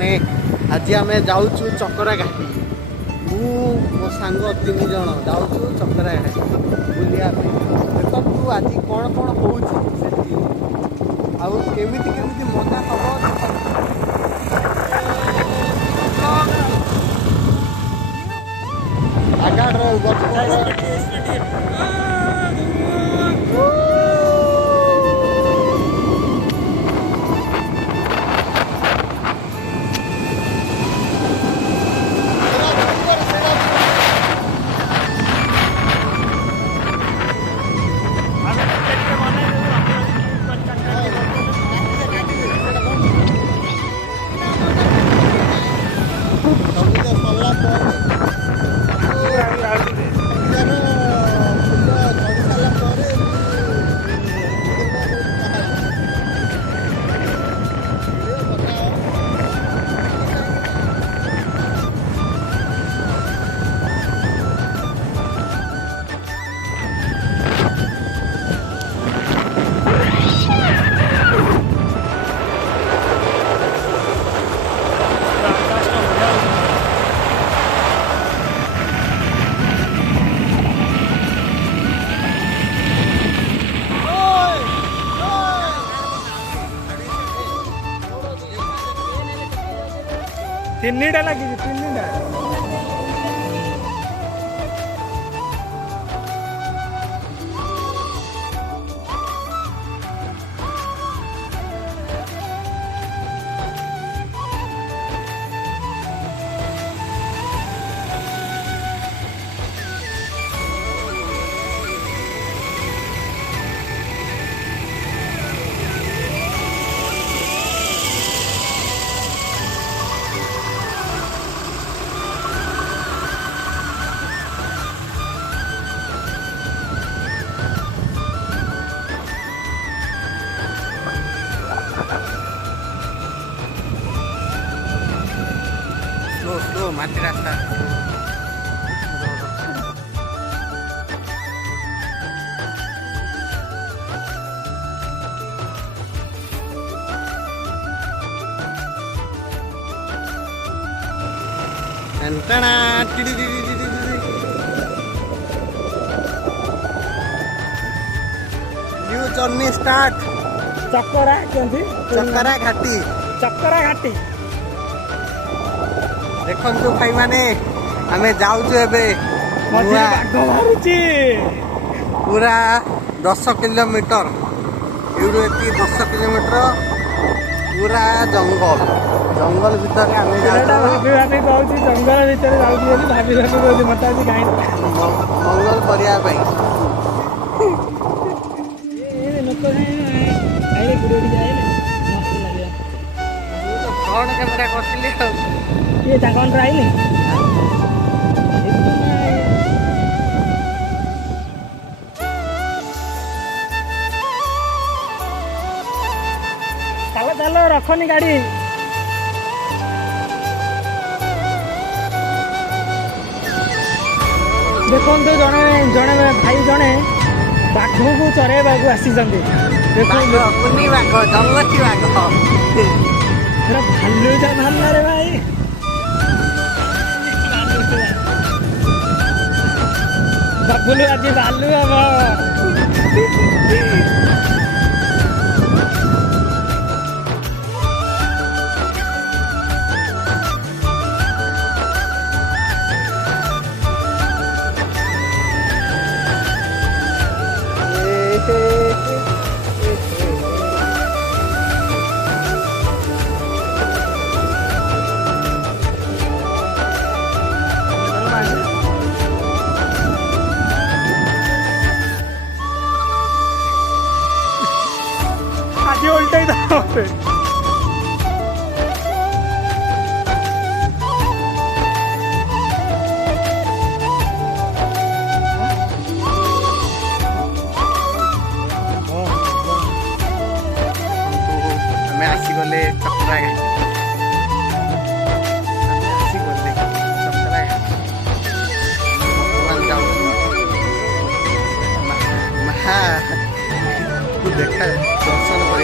मैंने आज आम जाऊँ चकरा घाटी मो सांग 3 जन जाऊँ चकरा घाटी बुलिया देखु आज कौन कौन हो केमी मजा हम आगाड़ ତିନିଟା ଲାଗିଛି ତିନିଟା स्लो माटी रास्ता न्यू जर्नी स्टार्ट ଚକରା चकरा घाटी ଚକରା ଘାଟି देखु भाई माने आम जाऊँ पूरा 10 किलोमीटर ये 10 किलोमीटर पूरा जंगल जंगल भितर आम भाभी जंगल भितर जाऊँ मत आज कहीं मंगल करने कौन कैमेरा कर ये कौन आइले चलो चलो रखनी गाड़ी देखो जड़े जड़े भाई जड़े बाघ को चरैबा आसी जंगली बाघ भालू जा भालू रे भाई बबुलू आज भालू हम आज उल्टा ही था आसीगले चकरा घाटी आसीगले चकरा घाटी देखा दर्शन कर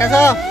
ଆକାଶ